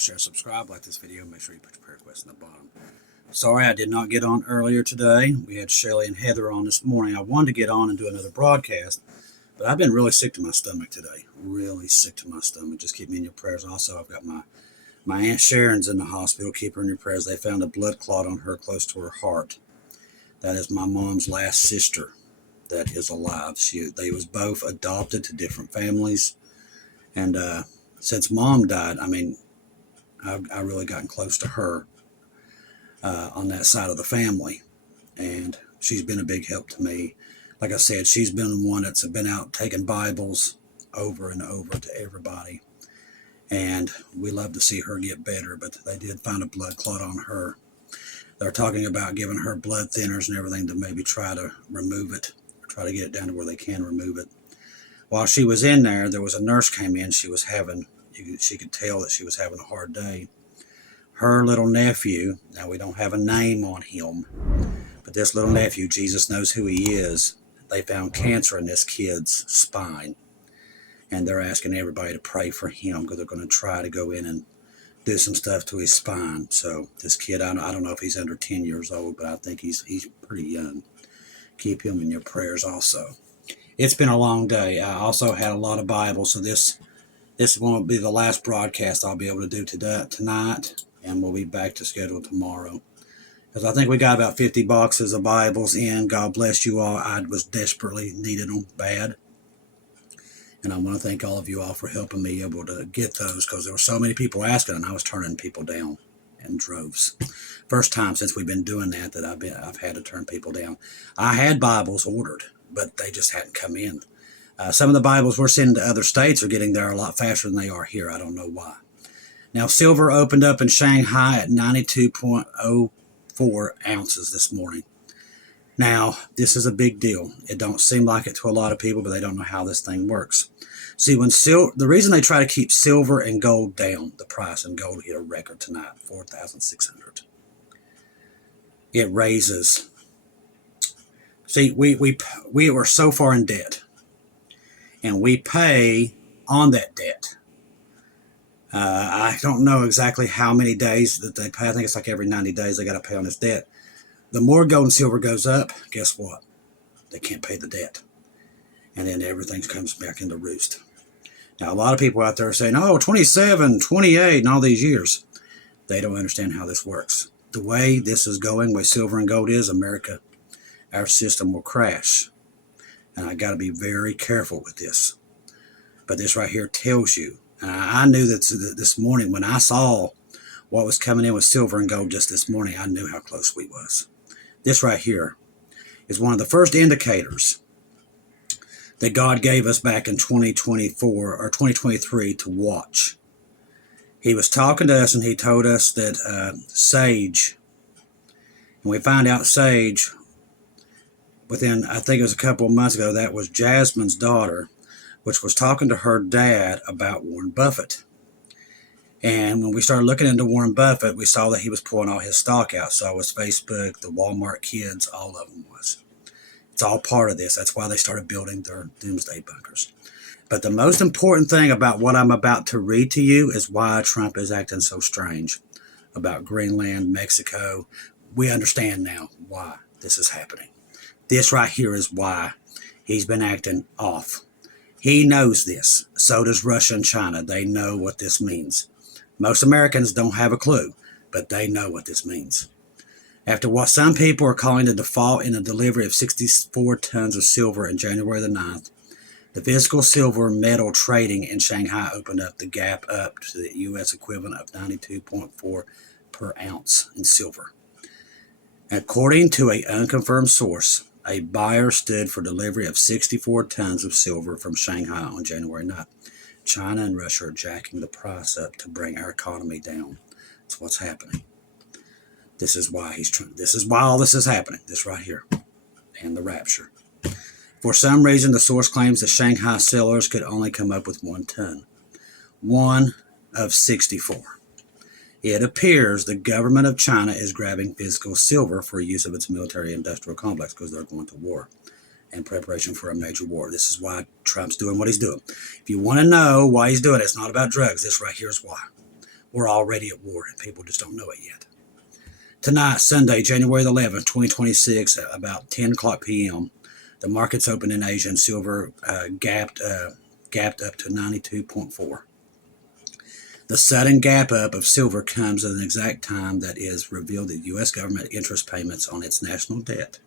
share, subscribe, like this video. Make sure you put your prayer request in the bottom. Sorry I did not get on earlier today. We had Shelly and Heather on this morning. I wanted to get on and do another broadcast, but I've been really sick to my stomach today. Really sick to my stomach. Just keep me in your prayers. Also, I've got my Aunt Sharon's in the hospital. Keep her in your prayers. They found a blood clot on her close to her heart. That is my mom's last sister that is alive. They was both adopted to different families. And since Mom died, I mean, I really gotten close to her on that side of the family. And she's been a big help to me. Like I said, she's been one that's been out taking Bibles over and over to everybody. And we love to see her get better, but they did find a blood clot on her. They're talking about giving her blood thinners and everything to maybe try to remove it, or try to get it down to where they can remove it. While she was in there, there was a nurse came in. She could tell that she was having a hard day. Her little nephew, now we don't have a name on him, but this little nephew, Jesus knows who he is. They found cancer in this kid's spine. And they're asking everybody to pray for him because they're going to try to go in and do some stuff to his spine. So this kid, I don't know if he's under 10 years old, but I think he's pretty young. Keep him in your prayers also. It's been a long day. I also had a lot of Bibles, so this won't be the last broadcast I'll be able to do tonight, and we'll be back to schedule tomorrow. Because I think we got about 50 boxes of Bibles in. God bless you all. I was desperately needed them bad. And I want to thank all of you all for helping me able to get those, because there were so many people asking, and I was turning people down in droves. First time since we've been doing that I've had to turn people down. I had Bibles ordered, but they just hadn't come in. Some of the Bibles we're sending to other states are getting there a lot faster than they are here. I don't know why. Now, silver opened up in Shanghai at 92.04 ounces this morning. Now, this is a big deal. It don't seem like it to a lot of people, but they don't know how this thing works. See, the reason they try to keep silver and gold down, the price, and gold hit a record tonight, 4,600. It raises. See, we were so far in debt, and we pay on that debt. I don't know exactly how many days that they pay. I think it's like every 90 days they got to pay on this debt. The more gold and silver goes up, guess what? They can't pay the debt. And then everything comes back into roost. Now, a lot of people out there are saying, oh, 27, 28, and all these years. They don't understand how this works. The way this is going, where silver and gold is, America, our system will crash. And I got to be very careful with this. But this right here tells you. And I knew that this morning when I saw what was coming in with silver and gold just this morning, I knew how close we was. This right here is one of the first indicators that God gave us back in 2024 or 2023 to watch. He was talking to us and he told us that sage, and we found out sage within, I think it was a couple of months ago, that was Jasmine's daughter, which was talking to her dad about Warren Buffett. And when we started looking into Warren Buffett, we saw that he was pulling all his stock out. So was Facebook, the Walmart kids, all of them was. It's all part of this. That's why they started building their doomsday bunkers. But the most important thing about what I'm about to read to you is why Trump is acting so strange about Greenland, Mexico. We understand now why this is happening. This right here is why he's been acting off. He knows this. So does Russia and China. They know what this means. Most Americans don't have a clue, but they know what this means. After what some people are calling the default in the delivery of 64 tons of silver on January the 9th, the physical silver metal trading in Shanghai opened up the gap up to the U.S. equivalent of 92.4 per ounce in silver. According to an unconfirmed source, a buyer stood for delivery of 64 tons of silver from Shanghai on January 9th. China and Russia are jacking the price up to bring our economy down. That's what's happening. This is why this is why all this is happening. This right here. And the rapture. For some reason, the source claims the Shanghai sellers could only come up with 1 ton. 1 of 64. It appears the government of China is grabbing physical silver for use of its military-industrial complex because they're going to war in preparation for a major war. This is why Trump's doing what he's doing. If you want to know why he's doing it, it's not about drugs. This right here is why. We're already at war, and people just don't know it yet. Tonight, Sunday, January the 11th, 2026, about 10 o'clock p.m., the markets opened in Asia, and silver gapped up to 92.4. The sudden gap up of silver comes at an exact time that is revealed the U.S. government interest payments on its national debt.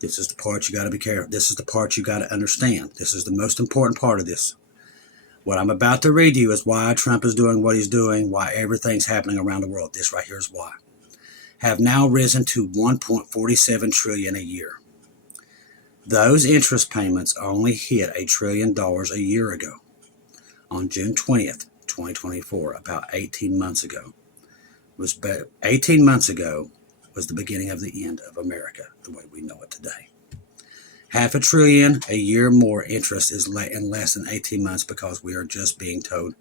This is the part you got to be careful. This is the part you got to understand. This is the most important part of this. What I'm about to read you is why Trump is doing what he's doing, why everything's happening around the world. This right here is why. Have now risen to 1.47 trillion a year. Those interest payments only hit $1 trillion a year ago, on June 20th, 2024, about 18 months ago. 18 months ago was the beginning of the end of America, the way we know it today. $500 billion a year more interest is in less than 18 months because we are just being told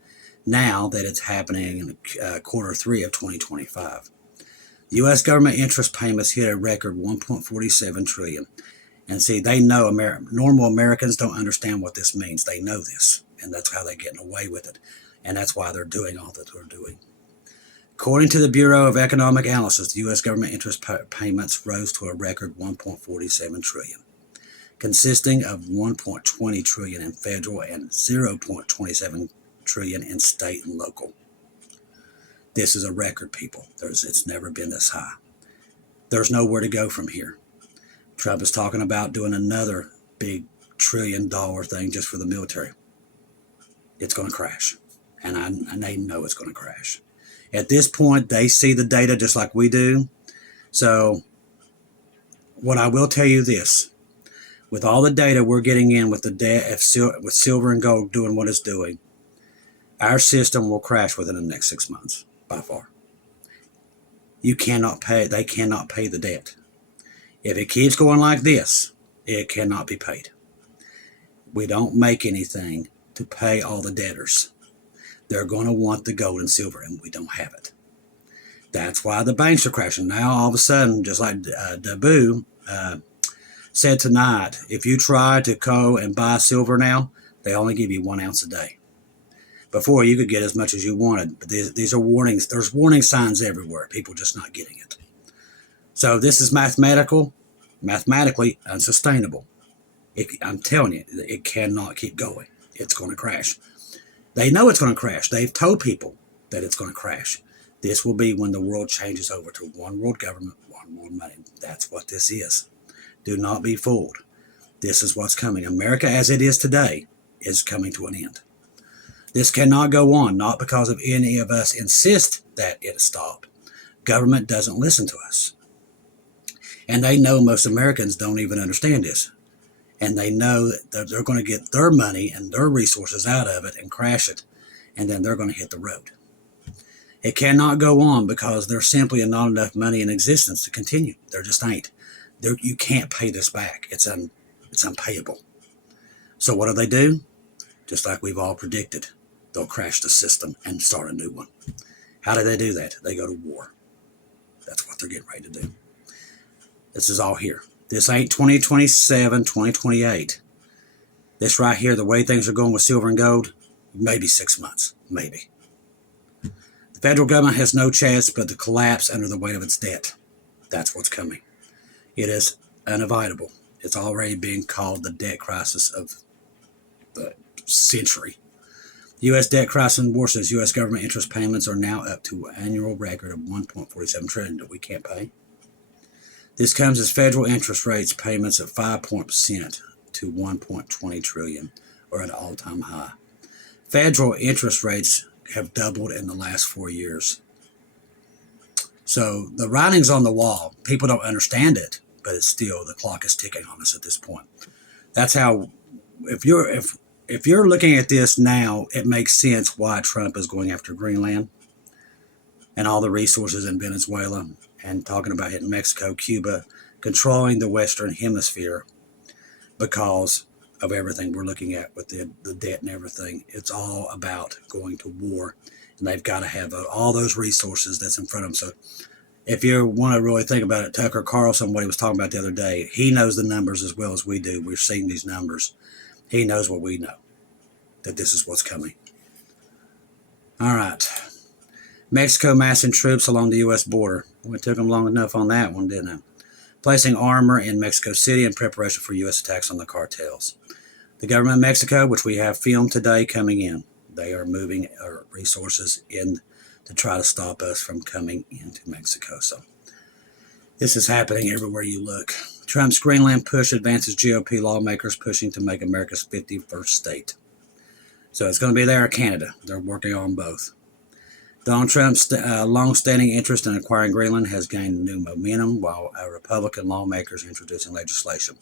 now that it's happening in Q3 of 2025. U.S. government interest payments hit a record 1.47 trillion. And see, they know normal Americans don't understand what this means. They know this, and that's how they're getting away with it. And that's why they're doing all that they're doing. According to the Bureau of Economic Analysis, the U.S. government interest payments rose to a record 1.47 trillion, consisting of 1.20 trillion in federal and 0.27 trillion in state and local. This is a record, people. It's never been this high. There's nowhere to go from here. Trump is talking about doing another big $1 trillion thing just for the military. It's going to crash. And they know it's going to crash. At this point, they see the data just like we do. So what I will tell you this, with all the data we're getting in with the debt, with silver and gold doing what it's doing, our system will crash within the next 6 months, by far. They cannot pay the debt. If it keeps going like this, it cannot be paid. We don't make anything to pay all the debtors. They're going to want the gold and silver, and we don't have it. That's why the banks are crashing. Now, all of a sudden, just like Dabu said tonight, if you try to go and buy silver now, they only give you 1 ounce a day. Before, you could get as much as you wanted, but these are warnings. There's warning signs everywhere. People just not getting it. So this is mathematically unsustainable. I'm telling you, it cannot keep going. It's going to crash. They know it's going to crash. They've told people that it's going to crash. This will be when the world changes over to one world government, one world money. That's what this is. Do not be fooled. This is what's coming. America as it is today is coming to an end. This cannot go on, not because of any of us insist that it stop. Government doesn't listen to us. And they know most Americans don't even understand this. And they know that they're going to get their money and their resources out of it and crash it. And then they're going to hit the road. It cannot go on because there's simply not enough money in existence to continue. There just ain't. You can't pay this back. It's unpayable. So what do? Just like we've all predicted. They'll crash the system and start a new one. How do they do that? They go to war. That's what they're getting ready to do. This is all here. This ain't 2027, 2028. This right here, the way things are going with silver and gold, maybe 6 months, maybe. The federal government has no chance but to collapse under the weight of its debt. That's what's coming. It is unavoidable. It's already being called the debt crisis of the century. U.S. debt crisis and worsens. U.S. government interest payments are now up to an annual record of $1.47 trillion that we can't pay. This comes as federal interest rates payments of 5% to 1.20 trillion are at an all-time high. Federal interest rates have doubled in the last 4 years. So the writing's on the wall. People don't understand it, but it's still, the clock is ticking on us at this point. That's how, if you're looking at this now, it makes sense why Trump is going after Greenland and all the resources in Venezuela and talking about hitting Mexico, Cuba, controlling the Western Hemisphere because of everything we're looking at with the debt and everything. It's all about going to war, and they've got to have all those resources that's in front of them. So if you want to really think about it, Tucker Carlson, what he was talking about the other day, he knows the numbers as well as we do. We're seeing these numbers. He knows what we know, that this is what's coming. All right. Mexico massing troops along the U.S. border. Well, it took them long enough on that one, didn't it? Placing armor in Mexico City in preparation for U.S. attacks on the cartels. The government of Mexico, which we have filmed today coming in, they are moving resources in to try to stop us from coming into Mexico. So this is happening everywhere you look. Trump's Greenland push advances GOP lawmakers pushing to make America's 51st state. So it's going to be there in Canada. They're working on both. Donald Trump's long-standing interest in acquiring Greenland has gained new momentum, while Republican lawmakers are introducing legislation.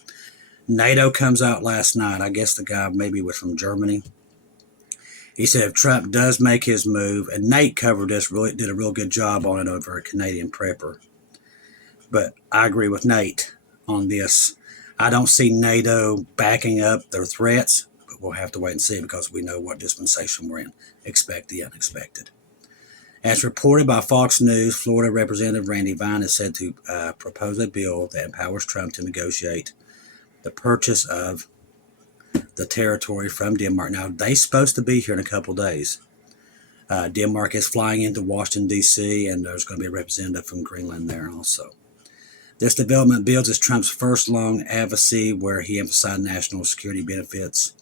NATO comes out last night. I guess the guy maybe was from Germany. He said if Trump does make his move, and Nate covered this, really did a real good job on it over a Canadian prepper. But I agree with Nate on this. I don't see NATO backing up their threats, but we'll have to wait and see because we know what dispensation we're in. Expect the unexpected. As reported by Fox News, Florida Representative Randy Vine is said to propose a bill that empowers Trump to negotiate the purchase of the territory from Denmark. Now, they're supposed to be here in a couple days. Denmark is flying into Washington, D.C., and there's going to be a representative from Greenland there also. This development builds as Trump's first long advocacy where he emphasized national security benefits,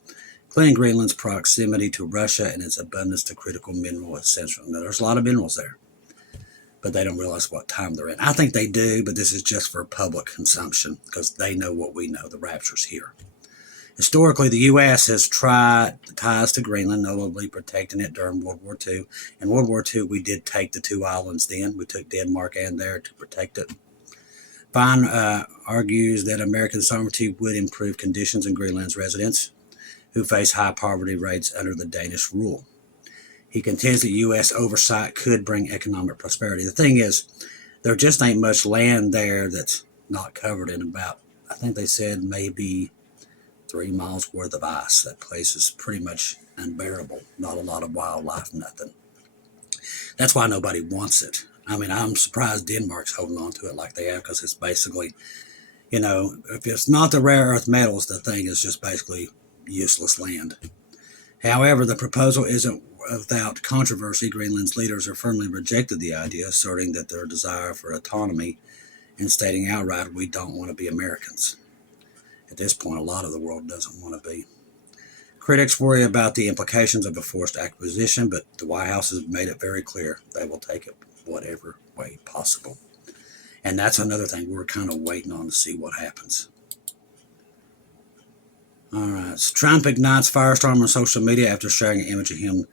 including Greenland's proximity to Russia and its abundance to critical mineral essentials. Now, there's a lot of minerals there, but they don't realize what time they're in. I think they do, but this is just for public consumption because they know what we know. The Rapture's here. Historically, the U.S. has tried ties to Greenland, notably protecting it during World War II. In World War II, we did take the two islands then. We took Denmark and there to protect it. Vine argues that American sovereignty would improve conditions in Greenland's residents, who face high poverty rates under the Danish rule. He contends that U.S. oversight could bring economic prosperity. The thing is, there just ain't much land there that's not covered in about, I think they said maybe 3 miles worth of ice. That place is pretty much unbearable. Not a lot of wildlife, nothing. That's why nobody wants it. I mean, I'm surprised Denmark's holding on to it like they have because it's basically, if it's not the rare earth metals, the thing is just basically useless land. However, the proposal isn't without controversy. Greenland's leaders have firmly rejected the idea, asserting that their desire for autonomy and stating outright, we don't want to be Americans. At this point, a lot of the world doesn't want to be. Critics worry about the implications of a forced acquisition, but the White House has made it very clear they will take it whatever way possible. And that's another thing we're kind of waiting on to see what happens. All right. So Trump ignites firestorm on social media after sharing an image of him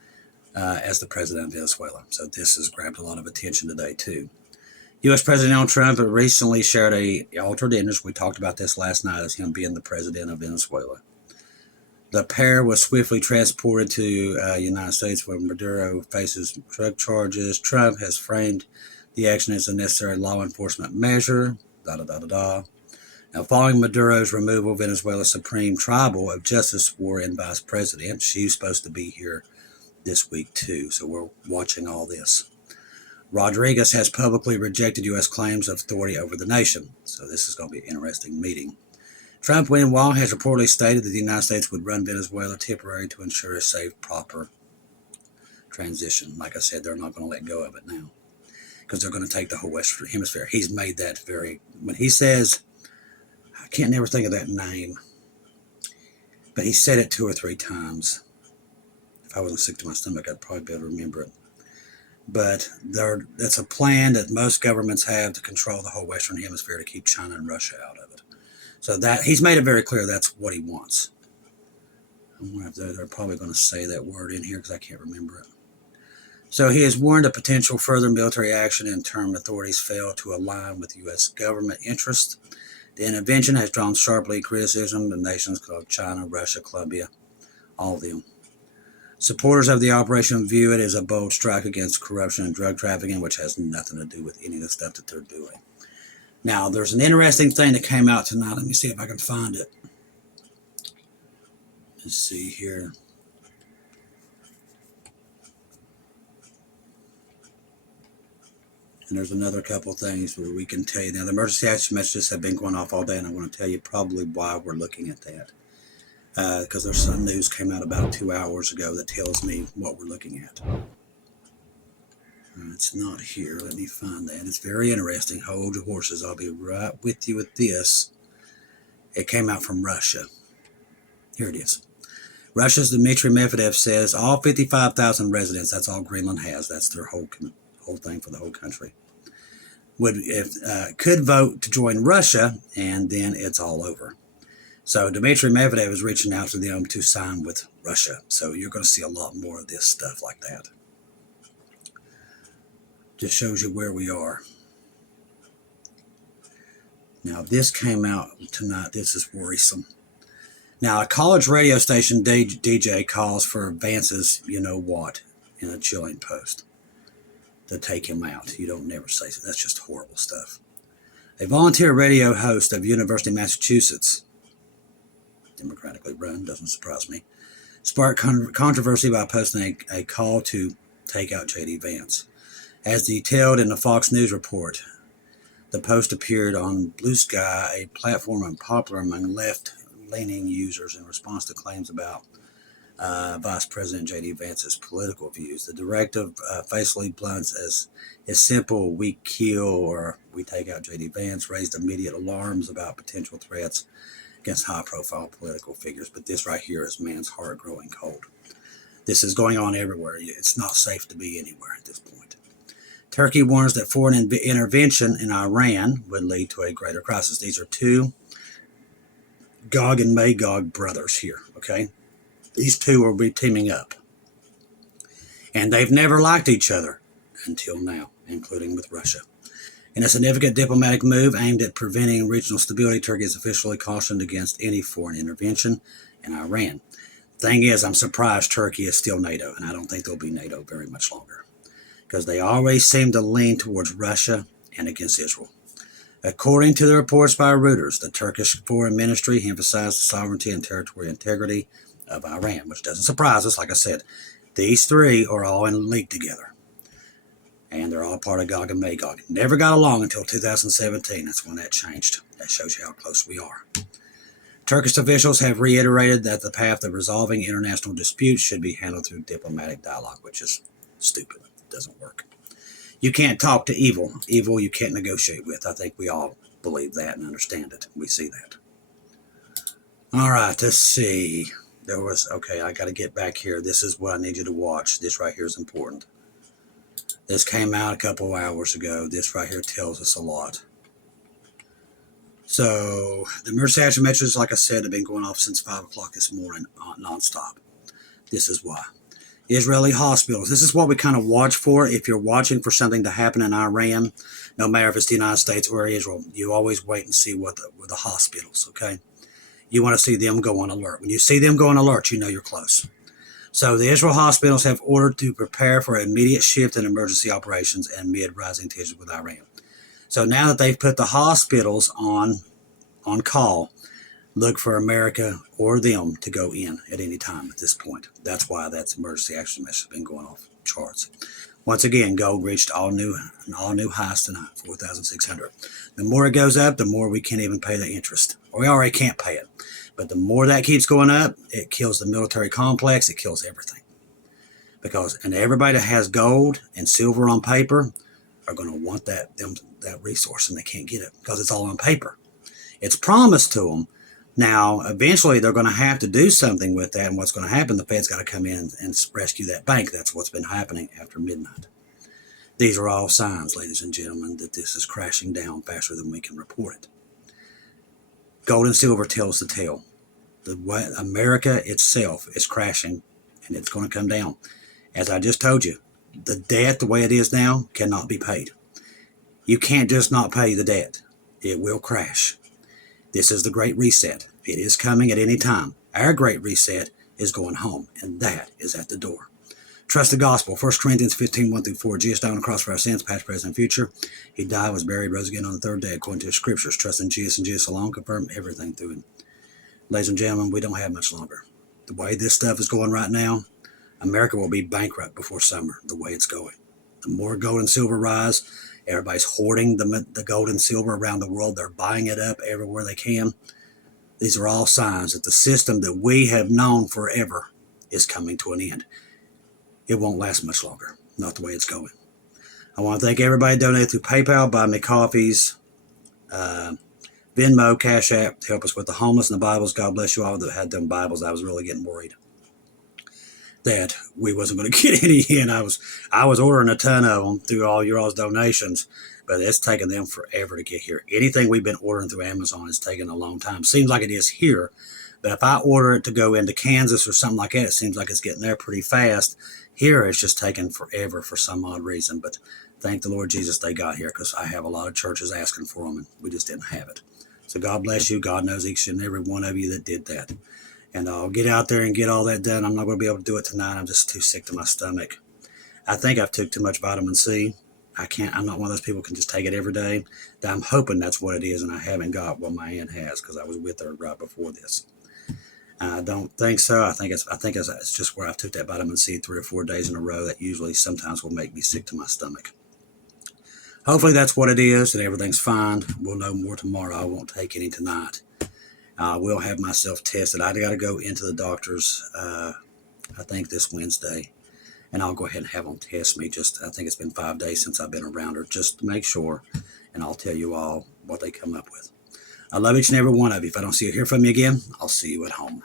as the president of Venezuela. So this has grabbed a lot of attention today, too. U.S. President Donald Trump recently shared a altered image. We talked about this last night as him being the president of Venezuela. The pair was swiftly transported to the United States where Maduro faces drug charges. Trump has framed the action as a necessary law enforcement measure. Now, following Maduro's removal, Venezuela's Supreme Tribunal of Justice swore in vice president. She's supposed to be here this week, too, so we're watching all this. Rodriguez has publicly rejected U.S. claims of authority over the nation, so this is going to be an interesting meeting. Trump, meanwhile, has reportedly stated that the United States would run Venezuela temporarily to ensure a safe, proper transition. Like I said, they're not going to let go of it now because they're going to take the whole Western Hemisphere. He's made that when he says, I can't never think of that name, but he said it 2 or 3 times. If I wasn't sick to my stomach, I'd probably be able to remember it. But it's a plan that most governments have to control the whole Western Hemisphere to keep China and Russia out of it. So that he's made it very clear that's what he wants. I wonder if they're probably going to say that word in here because I can't remember it. So he has warned of potential further military action in term authorities fail to align with U.S. government interests. The intervention has drawn sharply criticism of nations called China, Russia, Colombia, all of them. Supporters of the operation view it as a bold strike against corruption and drug trafficking, which has nothing to do with any of the stuff that they're doing. Now, there's an interesting thing that came out tonight. Let me see if I can find it. Let's see here. And there's another couple things where we can tell you. Now, the emergency action messages have been going off all day, and I want to tell you probably why we're looking at that. Because there's some news came out about 2 hours ago that tells me what we're looking at. It's not here. Let me find that. It's very interesting. Hold your horses. I'll be right with you with this. It came out from Russia. Here it is. Russia's Dmitry Medvedev says all 55,000 residents, that's all Greenland has, that's their whole thing for the whole country, could vote to join Russia, and then it's all over. So Dmitry Medvedev is reaching out to them to sign with Russia. So you're going to see a lot more of this stuff like that. Just shows you where we are. Now, this came out tonight. This is worrisome. Now, a college radio station DJ calls for Vance's you-know-what in a chilling post to take him out. You don't never say so. That's just horrible stuff. A volunteer radio host of University of Massachusetts, democratically run, doesn't surprise me, sparked controversy by posting a call to take out J.D. Vance. As detailed in the Fox News report, the post appeared on Blue Sky, a platform unpopular among left-leaning users in response to claims about Vice President J.D. Vance's political views. The directive facially blunts as simple, we kill or we take out J.D. Vance, raised immediate alarms about potential threats against high-profile political figures. But this right here is man's heart growing cold. This is going on everywhere. It's not safe to be anywhere at this point. Turkey warns that foreign intervention in Iran would lead to a greater crisis. These are two Gog and Magog brothers here, okay? These two will be teaming up. And they've never liked each other until now, including with Russia. In a significant diplomatic move aimed at preventing regional stability, Turkey has officially cautioned against any foreign intervention in Iran. Thing is, I'm surprised Turkey is still NATO, and I don't think they'll be NATO very much longer, because they always seem to lean towards Russia and against Israel. According to the reports by Reuters, the Turkish Foreign Ministry emphasized the sovereignty and territorial integrity of Iran, which doesn't surprise us. Like I said, these three are all in league together, and they're all part of Gog and Magog. Never got along until 2017. That's when that changed. That shows you how close we are. Turkish officials have reiterated that the path of resolving international disputes should be handled through diplomatic dialogue, which is stupid. It doesn't work. You can't talk to evil. Evil you can't negotiate with. I think we all believe that and understand it. We see that. All right, let's see. Okay, I got to get back here. This is what I need you to watch. This right here is important. This came out a couple hours ago. This right here tells us a lot. So, the emergency action measures, like I said, have been going off since 5 o'clock this morning, nonstop. This is why. Israeli hospitals. This is what we kind of watch for. If you're watching for something to happen in Iran, no matter if it's the United States or Israel, you always wait and see what the hospitals, okay? You want to see them go on alert. When you see them go on alert, you know you're close. So the Israel hospitals have ordered to prepare for an immediate shift in emergency operations amid rising tensions with Iran. So now that they've put the hospitals on call, look for America or them to go in at any time at this point. That's why that's emergency action measures have been going off charts. Once again, gold reached all new highs tonight, 4,600. The more it goes up, the more we can't even pay the interest. Or we already can't pay it. But the more that keeps going up, it kills the military complex. It kills everything. And everybody that has gold and silver on paper are going to want that resource, and they can't get it because it's all on paper. It's promised to them. Now, eventually, they're going to have to do something with that, and what's going to happen, the Fed's got to come in and rescue that bank. That's what's been happening after midnight. These are all signs, ladies and gentlemen, that this is crashing down faster than we can report it. Gold and silver tells the tale. America itself is crashing, and it's going to come down. As I just told you, the debt, the way it is now, cannot be paid. You can't just not pay the debt. It will crash. This is the Great Reset. It is coming at any time. Our Great Reset is going home, and that is at the door. Trust the gospel. 1 Corinthians 15, 1-4. Jesus died on the cross for our sins, past, present, and future. He died, was buried, rose again on the third day, according to the scriptures. Trust in Jesus and Jesus alone. Confirm everything through him. Ladies and gentlemen, we don't have much longer. The way this stuff is going right now, America will be bankrupt before summer, the way it's going. The more gold and silver rise, everybody's hoarding the gold and silver around the world. They're buying it up everywhere they can. These are all signs that the system that we have known forever is coming to an end. It won't last much longer, not the way it's going. I want to thank everybody who donated through PayPal, buy me coffees, Venmo, Cash App to help us with the homeless and the Bibles. God bless you all that had them Bibles. I was really getting worried that we wasn't going to get any in. I was ordering a ton of them through all your all's donations, but it's taken them forever to get here. Anything we've been ordering through Amazon is taking a long time. Seems like it is here, but if I order it to go into Kansas or something like that, it seems like it's getting there pretty fast. Here, it's just taking forever for some odd reason, but thank the Lord Jesus they got here, because I have a lot of churches asking for them, and we just didn't have it. So God bless you. God knows each and every one of you that did that. And I'll get out there and get all that done. I'm not going to be able to do it tonight. I'm just too sick to my stomach. I think I've took too much vitamin C. I'm not one of those people who can just take it every day. I'm hoping that's what it is, and I haven't got what my aunt has, because I was with her right before this. I don't think so. I think it's just where I've took that vitamin C 3 or 4 days in a row. That usually sometimes will make me sick to my stomach. Hopefully that's what it is, and everything's fine. We'll know more tomorrow. I won't take any tonight. I will have myself tested. I got to go into the doctor's, I think this Wednesday, and I'll go ahead and have them test me. I think it's been 5 days since I've been around her, just to make sure, and I'll tell you all what they come up with. I love each and every one of you. If I don't see you hear from you again, I'll see you at home.